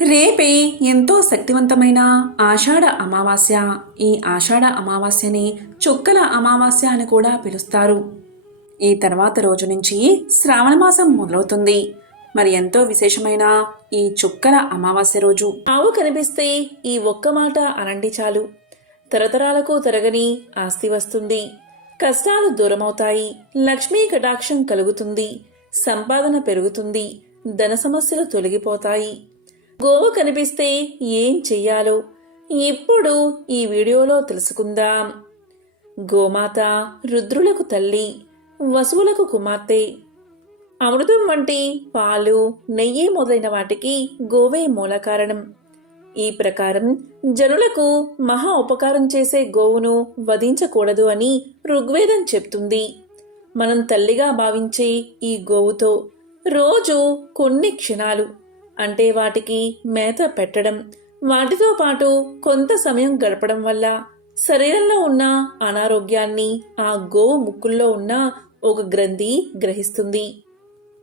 రేపే ఎంతో శక్తివంతమైన ఆషాఢ అమావాస్య. ఈ ఆషాఢ అమావాస్యని చుక్కల అమావాస్య అని కూడా పిలుస్తారు. ఈ తర్వాత రోజు నుంచి శ్రావణ మాసం మొదలవుతుంది. మరి ఎంతో విశేషమైన ఈ చుక్కల అమావాస్య రోజు ఆవు కనిపిస్తే ఈ ఒక్క మాట అనండి చాలు, తరతరాలకు తరగని ఆస్తి వస్తుంది, కష్టాలు దూరమవుతాయి, లక్ష్మీ కటాక్షం కలుగుతుంది, సంపాదన పెరుగుతుంది, ధన సమస్యలు తొలగిపోతాయి. గోవు కనిపిస్తే ఏం చెయ్యాలో ఇప్పుడు ఈ వీడియోలో తెలుసుకుందాం. గోమాత రుద్రులకు తల్లి, వసువులకు కుమార్తె. అమృతం వంటి పాలు, నెయ్యి మొదలైన వాటికి గోవే మూల కారణం. ఈ ప్రకారం జనులకు మహా ఉపకారం చేసే గోవును వధించకూడదు అని ఋగ్వేదం చెప్తుంది. మనం తల్లిగా భావించే ఈ గోవుతో రోజు కొన్ని క్షణాలు అంటే వాటికి మేత పెట్టడం, వాటితో పాటు కొంత సమయం గడపడం వల్ల శరీరంలో ఉన్న అనారోగ్యాన్ని ఆ గోవు ముక్కుల్లో ఉన్న ఒక గ్రంథి గ్రహిస్తుంది.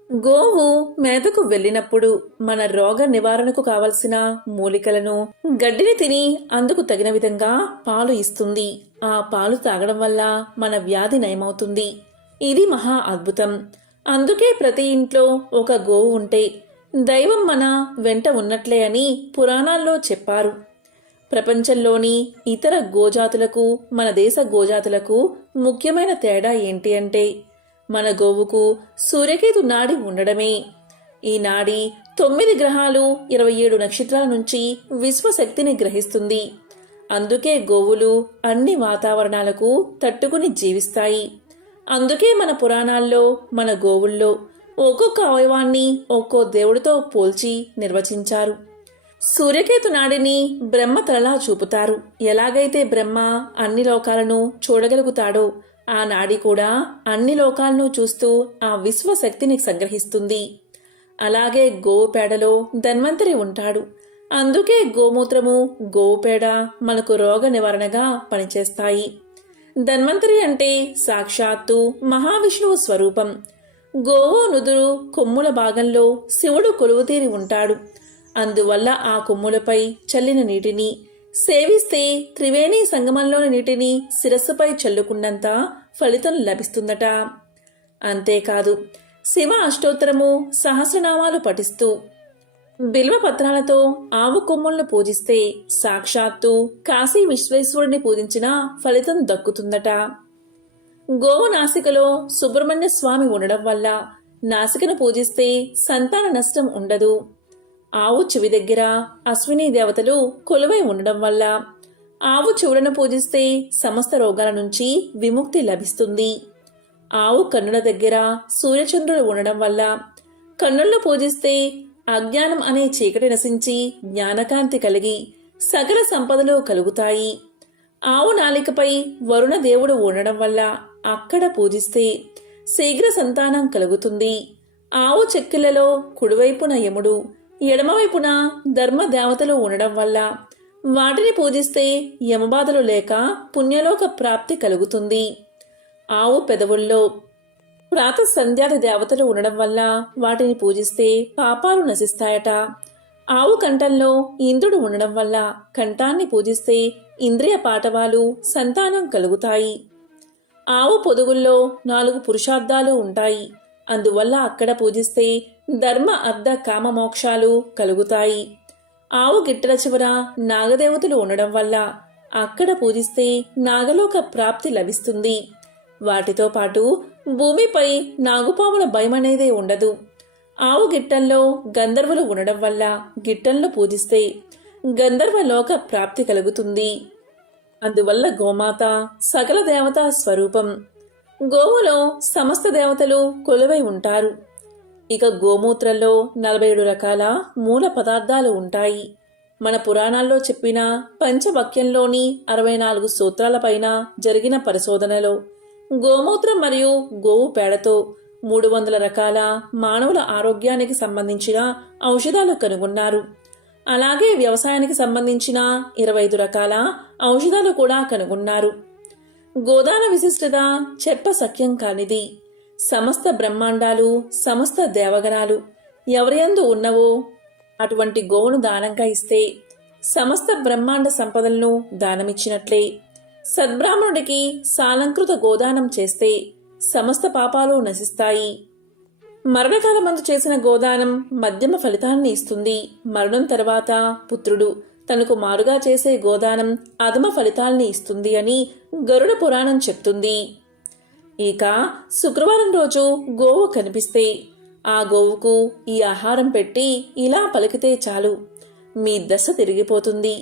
గోవు మేతకు వెళ్ళినప్పుడు మన రోగ నివారణకు కావలసిన మూలికలను, గడ్డిని తిని అందుకు తగిన విధంగా పాలు ఇస్తుంది. ఆ పాలు తాగడం వల్ల మన వ్యాధి నయమవుతుంది. ఇది మహా అద్భుతం. అందుకే ప్రతి ఇంట్లో ఒక గోవు ఉంటే దైవం మన వెంట ఉన్నట్లే అని పురాణాల్లో చెప్పారు. ప్రపంచంలోని ఇతర గోజాతులకు మన దేశ గోజాతులకు ముఖ్యమైన తేడా ఏంటి అంటే మన గోవుకు సూర్యకేతు నాడి ఉండడమే. ఈ నాడి 9 గ్రహాలు 27 నక్షత్రాల నుంచి విశ్వశక్తిని గ్రహిస్తుంది. అందుకే గోవులు అన్ని వాతావరణాలకు తట్టుకుని జీవిస్తాయి. అందుకే మన పురాణాల్లో మన గోవుల్లో ఒక్కొక్క అవయవాన్ని ఒక్కో దేవుడితో పోల్చి నిర్వచించారు. సూర్యకేతు నాడిని బ్రహ్మ తలలా చూపుతారు. ఎలాగైతే బ్రహ్మ అన్ని లోకాలను చూడగలుగుతాడో ఆ నాడి కూడా అన్ని లోకాలను చూస్తూ ఆ విశ్వశక్తిని సంగ్రహిస్తుంది. అలాగే గోవు పేడలో ధన్వంతరి ఉంటాడు. అందుకే గోమూత్రము, గోవు పేడ మనకు రోగ నివారణగా పనిచేస్తాయి. ధన్వంతరి అంటే సాక్షాత్తు మహావిష్ణువు స్వరూపం. గోవు నుదురు కొమ్ముల భాగంలో శివుడు కొలువుతీరి ఉంటాడు. అందువల్ల ఆ కొమ్ములపై చల్లిన నీటిని సేవిస్తే త్రివేణి సంగమంలోని నీటిని శిరస్సుపై చల్లుకున్నంత ఫలితం లభిస్తుందట. అంతేకాదు శివ అష్టోత్తరము, సహస్రనామాలు పఠిస్తూ బిల్వపత్రాలతో ఆవు కొమ్ములను పూజిస్తే సాక్షాత్తు కాశీ విశ్వేశ్వరుని పూజించిన ఫలితం దక్కుతుందట. గోవు నాసికలో సుబ్రహ్మణ్య స్వామి ఉండడం వల్ల నాసికను పూజిస్తే సంతాన నష్టం ఉండదు. ఆవు చెవి దగ్గర అశ్విని దేవతలు కొలువై ఉండడం వల్ల ఆవు చెవులను పూజిస్తే సమస్త రోగాల నుంచి విముక్తి లభిస్తుంది. ఆవు కన్నుల దగ్గర సూర్యచంద్రులు ఉండడం వల్ల కన్నులను పూజిస్తే అజ్ఞానం అనే చీకటి నశించి జ్ఞానకాంతి కలిగి సకల సంపదలు కలుగుతాయి. ఆవు నాలికపై వరుణ దేవుడు ఉండడం వల్ల అక్కడ పూజిస్తే శీఘ్ర సంతానం కలుగుతుంది. ఆవు చెక్కిళ్లలో కుడివైపున యముడు, ఎడమవైపున ధర్మ దేవతలు ఉండడం వల్ల వాటిని పూజిస్తే యమబాధలు లేక పుణ్యలోక ప్రాప్తి కలుగుతుంది. ఆవు పెదవుల్లో ప్రాతః సంధ్యాది దేవతలు ఉండడం వల్ల వాటిని పూజిస్తే పాపాలు నశిస్తాయట. ఆవు కంఠంలో ఇంద్రుడు ఉండడం వల్ల కంఠాన్ని పూజిస్తే ఇంద్రియ పాటవాలు, సంతానం కలుగుతాయి. ఆవు పొదుగుల్లో 4 పురుషార్థాలు ఉంటాయి. అందువల్ల అక్కడ పూజిస్తే ధర్మ, అర్థ, కామ మోక్షాలు కలుగుతాయి. ఆవు గిట్టల చివర నాగదేవతలు ఉండడం వల్ల అక్కడ పూజిస్తే నాగలోక ప్రాప్తి లభిస్తుంది. వాటితో పాటు భూమిపై నాగుపాముల భయమనేదే ఉండదు. ఆవు గిట్టంలో గంధర్వులు ఉండడం వల్ల గిట్టంలో పూజిస్తే గంధర్వలోక ప్రాప్తి కలుగుతుంది. అందువల్ల గోమాత సకల దేవతా స్వరూపం. గోవులో సమస్త దేవతలు కొలువై ఉంటారు. ఇక గోమూత్రంలో 47 రకాల మూల పదార్థాలు ఉంటాయి. మన పురాణాల్లో చెప్పిన పంచవాక్యంలోని 64 సూత్రాలపైన జరిగిన పరిశోధనలో గోమూత్రం మరియు గోవు పేడతో 300 రకాల మానవుల ఆరోగ్యానికి సంబంధించిన ఔషధాలు కనుగొన్నారు. అలాగే వ్యవసాయానికి సంబంధించిన 25 రకాల ఔషధాలు కూడా కనుగొన్నారు. గోదాన విశిష్టత చెప్ప సఖ్యం కానిది. సమస్త బ్రహ్మాండాలు, సమస్త దేవగణాలు ఎవరియందు ఉన్నవో అటువంటి గోవును దానంగా ఇస్తే సమస్త బ్రహ్మాండ సంపదలను దానమిచ్చినట్లే. సద్బ్రాహ్మణుడికి సాలంకృత గోదానం చేస్తే సమస్త పాపాలు నశిస్తాయి. మరణకాలమందు చేసిన గోదానం మధ్యమ ఫలితాన్ని ఇస్తుంది. మరణం తర్వాత పుత్రుడు తనకు మారుగా చేసే గోదానం అధమ ఫలితాల్ని ఇస్తుంది అని గరుడ పురాణం చెప్తుంది. ఇక శుక్రవారం రోజు గోవు కనిపిస్తే ఆ గోవుకు ఈ ఆహారం పెట్టి ఇలా పలికితే చాలు, మీ దశ తిరిగిపోతుంది,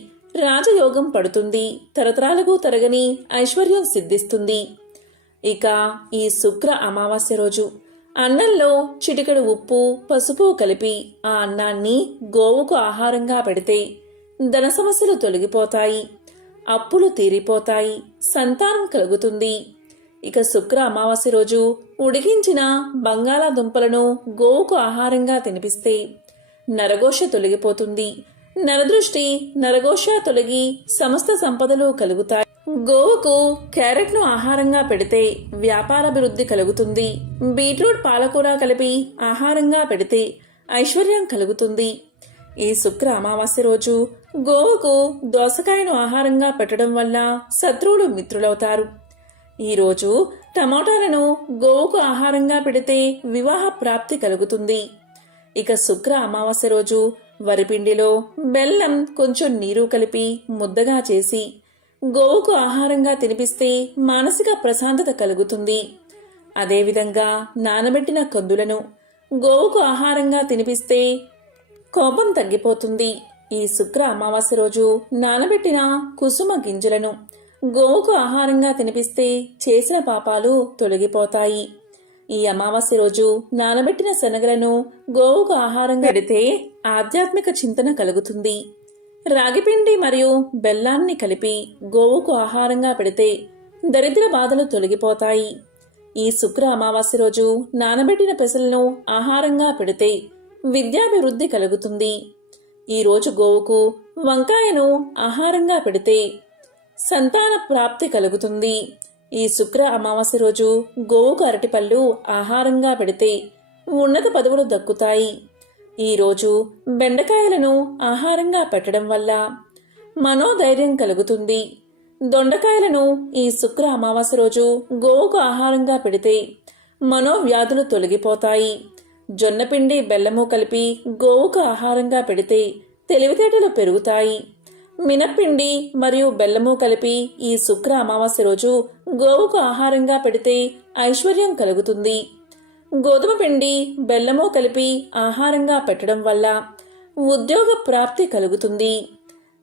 రాజయోగం పడుతుంది, తరతరాలకు తరగని ఐశ్వర్యం సిద్ధిస్తుంది. ఇక ఈ శుక్ర అమావాస్య రోజు అన్నంలో చిటికెడు ఉప్పు పసుపు కలిపి ఆ అన్నాన్ని గోవుకు ఆహారంగా పెడితే ధన సమస్యలు తొలగిపోతాయి, అప్పులు తీరిపోతాయి, సంతానం కలుగుతుంది. ఇక శుక్ర అమావాస్య రోజు ఉడికించిన బంగాళాదుంపలను గోవుకు ఆహారంగా తినిపిస్తే నరఘోష తొలగిపోతుంది. నరదృష్టి నరఘోష తొలగి సమస్త సంపదలు కలుగుతాయి. గోవుకు క్యారెట్ను ఆహారంగా పెడితే వ్యాపారాభివృద్ధి కలుగుతుంది. బీట్రూట్ పాలకూర కలిపి ఆహారంగా పెడితే ఐశ్వర్యం కలుగుతుంది. ఈ శుక్ర అమావాస్య రోజు గోవుకు దోసకాయను ఆహారంగా పెట్టడం వల్ల శత్రువులు మిత్రులవుతారు. ఈరోజు టమోటాలను గోవుకు ఆహారంగా పెడితే వివాహ ప్రాప్తి కలుగుతుంది. ఇక శుక్ర అమావాస్య రోజు వరిపిండిలో బెల్లం కొంచెం నీరు కలిపి ముద్దగా చేసి గోవుకు ఆహారంగా తినిపిస్తే మానసిక ప్రశాంతత కలుగుతుంది. అదేవిధంగా నానబెట్టిన కందులను గోవుకు ఆహారంగా తినిపిస్తే కోపం తగ్గిపోతుంది. ఈ శుక్ర అమావాస్య రోజు నానబెట్టిన కుసుమ గింజలను గోవుకు ఆహారంగా తినిపిస్తే చేసిన పాపాలు తొలగిపోతాయి. ఈ అమావాస్య రోజు నానబెట్టిన శనగలను గోవుకు ఆహారంగా పెడితే ఆధ్యాత్మిక చింతన కలుగుతుంది. రాగిపిండి మరియు బెల్లాన్ని కలిపి గోవుకు ఆహారంగా పెడితే దరిద్ర బాధలు తొలగిపోతాయి. ఈ శుక్ర అమావాస్య రోజు నానబెట్టిన పెసలను ఆహారంగా పెడితే విద్యాభివృద్ధి కలుగుతుంది. ఈరోజు గోవుకు వంకాయను ఆహారంగా పెడితే సంతాన ప్రాప్తి కలుగుతుంది. ఈ శుక్ర అమావాస్య రోజు గోవుకు అరటిపళ్ళు ఆహారంగా పెడితే ఉన్నత పదవులు దక్కుతాయి. ఈరోజు బెండకాయలను ఆహారంగా పెట్టడం వల్ల మనోధైర్యం కలుగుతుంది. దొండకాయలను ఈ శుక్ర అమావాస్య రోజు గోవుకు ఆహారంగా పెడితే మనోవ్యాధులు తొలగిపోతాయి. జొన్నపిండి బెల్లము కలిపి గోవుకు ఆహారంగా పెడితే తెలివితేటలు పెరుగుతాయి. మినప్పిండి మరియు బెల్లము కలిపి ఈ శుక్ర అమావాస్య రోజు గోవుకు ఆహారంగా పెడితే ఐశ్వర్యం కలుగుతుంది. గోధుమ పిండి బెల్లము కలిపి ఆహారంగా పెట్టడం వల్ల ఉద్యోగ ప్రాప్తి కలుగుతుంది.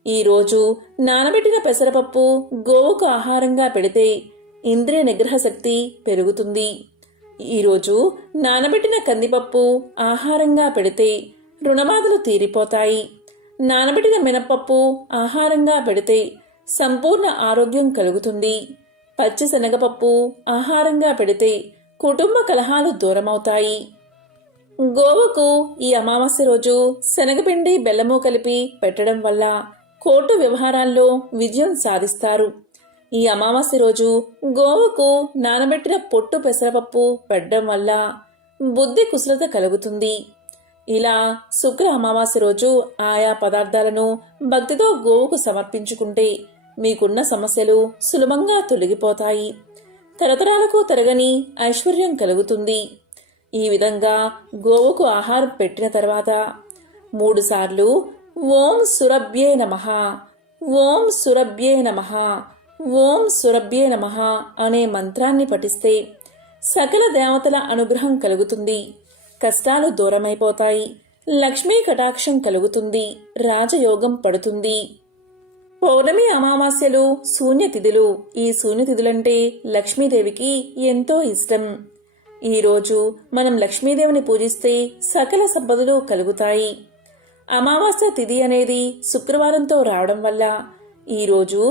ఈరోజు నానబెట్టిన పెసరపప్పు గోవుకు ఆహారంగా పెడితే ఇంద్రియ నిగ్రహ శక్తి పెరుగుతుంది. ఈరోజు నానబెట్టిన కందిపప్పు ఆహారంగా పెడితే రుణబాధలు తీరిపోతాయి. నానబెట్టిన మినపప్పు ఆహారంగా పెడితే సంపూర్ణ ఆరోగ్యం కలుగుతుంది. పచ్చి శనగపప్పు ఆహారంగా పెడితే కుటుంబ కలహాలు దూరమవుతాయి. గోవుకు ఈ అమావాస్య రోజు శనగపిండి బెల్లము కలిపి పెట్టడం వల్ల కోర్టు వ్యవహారాల్లో విజయం సాధిస్తారు. ఈ అమావాస్య రోజు గోవుకు నానబెట్టిన పొట్టు పెసరపప్పు పెట్టడం వల్ల బుద్ధి కుశలత కలుగుతుంది. ఇలా శుక్ర అమావాస్య రోజు ఆయా పదార్థాలను భక్తితో గోవుకు సమర్పించుకుంటే మీకున్న సమస్యలు సులభంగా తొలగిపోతాయి. తరతరాలకు తరగని ఐశ్వర్యం కలుగుతుంది. ఈ విధంగా గోవుకు ఆహారం పెట్టిన తర్వాత 3 సార్లు ఓం సురభ్యే నమః, ఓం సురభ్యే నమః, ఓం సురభ్యే నమః అనే మంత్రాన్ని పఠిస్తే సకల దేవతల అనుగ్రహం కలుగుతుంది. కష్టాలు దూరమైపోతాయి. లక్ష్మీ కటాక్షం కలుగుతుంది. రాజయోగం పడుతుంది. పౌర్ణమి అమావాస్యలు శూన్యతిథులు. ఈ శూన్యతిథులంటే లక్ష్మీదేవికి ఎంతో ఇష్టం. ఈరోజు మనం లక్ష్మీదేవిని పూజిస్తే సకల సంపదలు కలుగుతాయి. అమావాస్య తిథి అనేది శుక్రవారంతో రావడం వల్ల ఈరోజు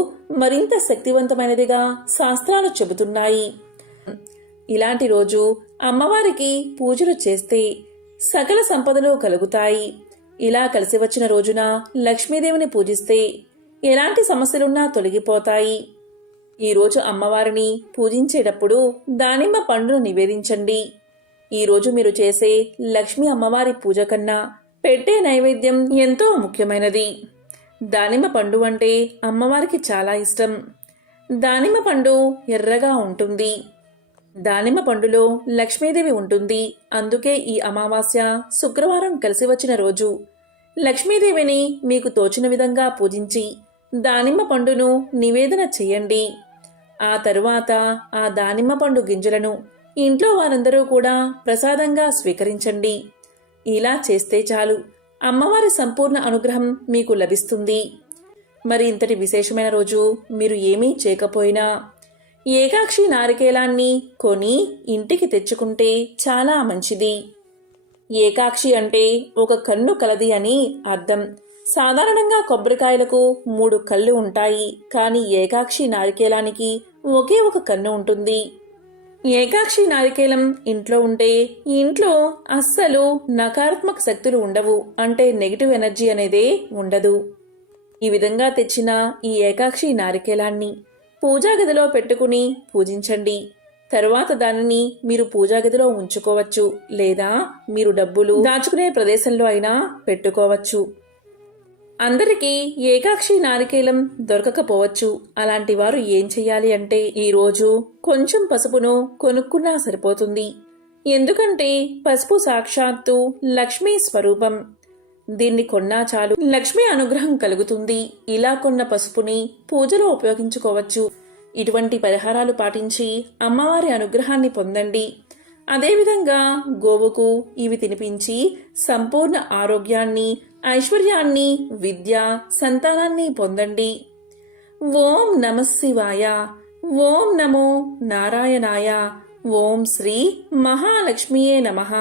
మరింత శక్తివంతమైనదిగా శాస్త్రాలు చెబుతున్నాయి. ఇలాంటి రోజు అమ్మవారికి పూజలు చేస్తే సకల సంపదలు కలుగుతాయి. ఇలా కలిసి వచ్చిన రోజున లక్ష్మీదేవిని పూజిస్తే ఎలాంటి సమస్యలున్నా తొలగిపోతాయి. ఈరోజు అమ్మవారిని పూజించేటప్పుడు దానిమ్మ పండును నివేదించండి. ఈరోజు మీరు చేసే లక్ష్మీ అమ్మవారి పూజ కన్నా పెట్టే నైవేద్యం ఎంతో ముఖ్యమైనది. దానిమ్మ పండు అంటే అమ్మవారికి చాలా ఇష్టం. దానిమ్మ పండు ఎర్రగా ఉంటుంది. దానిమ్మ పండులో లక్ష్మీదేవి ఉంటుంది. అందుకే ఈ అమావాస్య శుక్రవారం కలిసి వచ్చిన రోజు లక్ష్మీదేవిని మీకు తోచిన విధంగా పూజించి దానిమ్మ పండును నివేదన చెయ్యండి. ఆ తరువాత ఆ దానిమ్మ పండు గింజలను ఇంట్లో వారందరూ కూడా ప్రసాదంగా స్వీకరించండి. ఇలా చేస్తే చాలు, అమ్మవారి సంపూర్ణ అనుగ్రహం మీకు లభిస్తుంది. మరి ఇంతటి విశేషమైన రోజు మీరు ఏమీ చేయకపోయినా ఏకాక్షి నారికేలాన్ని కొని ఇంటికి తెచ్చుకుంటే చాలా మంచిది. ఏకాక్షి అంటే ఒక కన్ను కలది అని అర్థం. సాధారణంగా కొబ్బరికాయలకు 3 కళ్ళు ఉంటాయి, కానీ ఏకాక్షి నారికేలానికి ఒకే ఒక కన్ను ఉంటుంది. ఏకాక్షి నారికేలం ఇంట్లో ఉంటే ఈ ఇంట్లో అస్సలు నకారాత్మక శక్తులు ఉండవు, అంటే నెగిటివ్ ఎనర్జీ అనేదే ఉండదు. ఈ విధంగా తెచ్చిన ఈ ఏకాక్షి నారికేలాన్ని పూజా గదిలో పెట్టుకుని పూజించండి. తరువాత దానిని మీరు పూజా గదిలో ఉంచుకోవచ్చు, లేదా మీరు డబ్బులు దాచుకునే ప్రదేశంలో అయినా పెట్టుకోవచ్చు. అందరికీ ఏకాక్షి నారికేలం దొరకకపోవచ్చు. అలాంటి వారు ఏం చెయ్యాలి అంటే ఈరోజు కొంచెం పసుపును కొనుక్కున్నా సరిపోతుంది. ఎందుకంటే పసుపు సాక్షాత్తు లక్ష్మీ స్వరూపం. దీన్ని కొన్నా చాలు, లక్ష్మీ అనుగ్రహం కలుగుతుంది. ఇలా కొన్న పసుపుని పూజలో ఉపయోగించుకోవచ్చు. ఇటువంటి పరిహారాలు పాటించి అమ్మవారి అనుగ్రహాన్ని పొందండి. అదేవిధంగా గోవుకు ఇవి తినిపించి సంపూర్ణ ఆరోగ్యాన్ని, ఐశ్వర్యాన్ని, విద్య, సంతానాన్ని పొందండి. ఓం నమః శివాయ. ఓం నమో నారాయణాయ. ఓం శ్రీ మహాలక్ష్మియే నమః.